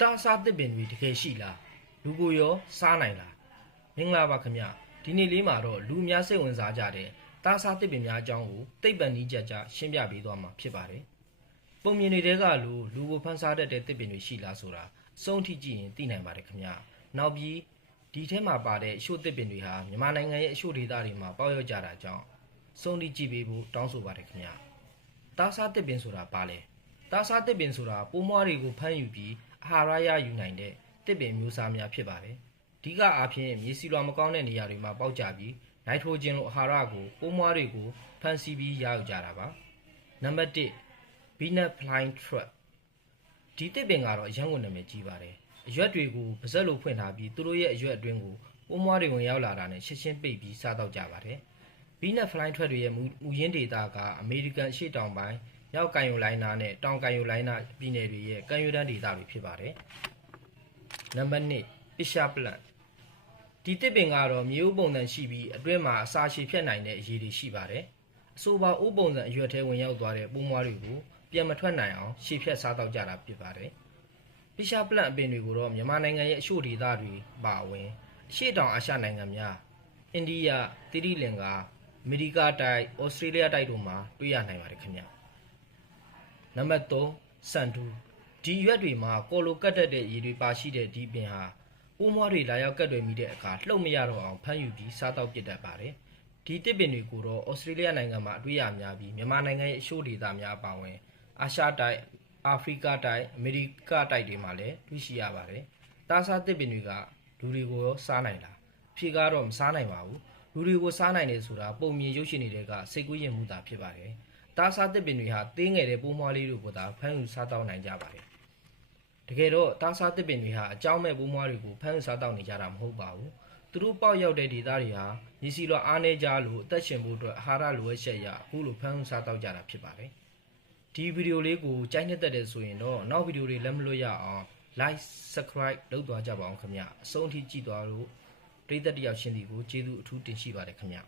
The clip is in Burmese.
တားစားတစ်ပင်တွေတကယ်ရှိလားလူကိုရောစားနိုင်လားမင်္ဂလာပါခင်ဗျဒီနေ့လေးမှာတော့လူအများစိတ်ဝင်စားကြတဲ့တားစားတစ်ပင်များအကြောင်းကိုသိပ္ပံနည်းကျကျရှင်းပြပေးသွားမှာဖြစ်ပါတယ်ပုံမြင်တွေကလူကိုဖန်ဆားတတ်တဲ့တစ်ပင်တွေရှိလားဆိုတာအဆုံးထိကြည့်ရင်သိနိုင်ပါတယ်ခင်ဗျနောက်ပြီးဒီထဲမှာပါတဲ့အရှို့တစ်ပင်တွေဟာမြန်မာနိုင်ငံရဲ့အရှို့ဒေသတွေမှာပေါက်ရောက်ကြတာကြောင့်ဆုံးထိကြည့်ပေးဖို့တောင်းဆိုပါတယ်ခင်ဗျတားစားတစ်ပင်ဆိုတာဘာလဲတားစားတစ်ပင်ဆိုတာပိုးမွားတွေကိုဖမ်းယူပြီးအာဟာရရယူနိုင်တဲ့တစ်ပင်မျိုးစားများဖြစ်ပါတယ်။အဓိကအားဖြင့်မြေဆီလွှာမကောင်းတဲ့နေရာတွေမှာပေါက်ကြပြီးနိုင်ထရိုဂျင်လိုအာဟာရကိုပိုးမွားတွေကိုဖမ်းဆီးပြီးရယူကြတာပါ။နံပါတ်1 Peanut Flying Trap ဒီတစ်ပင်ကတော့အရန်ကိုနာမည်ကြီးပါတယ်။အရွက်တွေကိုပါးစပ်လိုဖွင့်ထားပြီးသူတို့ရဲ့အရွက်အတွင်းကိုပိုးမွားတွေဝင်ရောက်လာတာနဲ့ရှင်းရှင်းပိတ်ပြီးစားတော့ကြပါတယ်။ Peanut Flying Trap တွေရဲ့မူရင်းဒေသကအမေရိကန်အရှေ့တောင်ပိုင်းမြောက်ကင်ယိုလိုင်းနာနဲ့တောင်ကင်ယိုလိုင်းနာပြည်နယ်တွေရဲ့ကမ်းရိုးတန်းဒေသတွေဖြစ်ပါတယ်။နံပါတ်2 Pisha Plant ဒီတစ်ပင်ကတော့မြေဥပုံစံရှိပြီးအတွင်းမှာအစာရှည်ဖြတ်နိုင်တဲ့အရည်တွေရှိပါတယ်။အဆိုပါဥပုံစံအရွက်ထဲဝင်ရောက်သွားတဲ့ပိုးမွားတွေကိုပြန်မထွက်နိုင်အောင်ရှည်ဖြတ်စားတော့ကြတာဖြစ်ပါတယ်။ Pisha Plant အပင်တွေကိုတော့မြန်မာနိုင်ငံရဲ့အရှို့ဒေသတွေပါဝင်အရှေ့တောင်အာရှနိုင်ငံများအိန္ဒိယ၊သီရိလင်္ကာ၊အမေရိကတိုက်၊ဩစတြေးလျတိုက်တို့မှာတွေ့ရနိုင်ပါတယ်ခင်ဗျ။နံပါတ်3စန်ဒူဒီရွက်တွေမှာကော်လိုကတ်တတ်တဲ့ရေတွေပါရှိတဲ့ဒီပင်ဟာပိုးမွားတွေလာရောက်ကတ်တွေမိတဲ့အခါလှုပ်မရတော့အောင်ဖမ်းယူပြီးစားတော့ပစ်တတ်ပါတယ်ဒီတစ်ပင်တွေကိုတော့ဩစတြေးလျနိုင်ငံမှာအတွေ့ရများပြီးမြန်မာနိုင်ငံရဲ့အရှို့ဒေသများအပါအဝင်အာရှတိုက်အာဖရိကတိုက်အမေရိကတိုက်တွေမှာလည်းတွေ့ရှိရပါတယ်တားစားတစ်ပင်တွေကလူတွေကိုရောစားနိုင်လားအဖြေကတော့မစားနိုင်ပါဘူးလူတွေကိုစားနိုင်တယ်ဆိုတာပုံမြင်ရုပ်ရှင်တွေကစိတ်ကူးရင်မှုတာဖြစ်ပါတယ်တားစားတစ်ပင်တွေဟာသေးငယ်တဲ့ပိုးမွားလေးတွေကိုသာဖမ်းယူစားတော့နိုင်ကြပါတယ်တကယ်တော့တားစားတစ်ပင်တွေဟာအကြောင်းမဲ့ပိုးမွားတွေကိုဖမ်းယူစားတော့နေကြတာမဟုတ်ပါဘူးသူတို့ပေါက်ရောက်တဲ့ဒေသတွေဟာမြေဆီလွှာအားနည်းကြလို့အသက်ရှင်ဖို့အတွက်အာဟာရလိုအပ်ချက်အရအခုလိုဖမ်းယူစားတော့ကြတာဖြစ်ပါတယ်ဒီဗီဒီယိုလေးကိုကြိုက်နှစ်သက်တယ်ဆိုရင်တော့နောက်ဗီဒီယိုတွေလက်မလွတ်ရအောင် like subscribe လုပ်သွားကြပါအောင်ခင်ဗျအဆုံးထိကြည့်သွားလို့ပရိသတ်တယောက်ချင်းစီကိုကျေးဇူးအထူးတင်ရှိပါတယ်ခင်ဗျ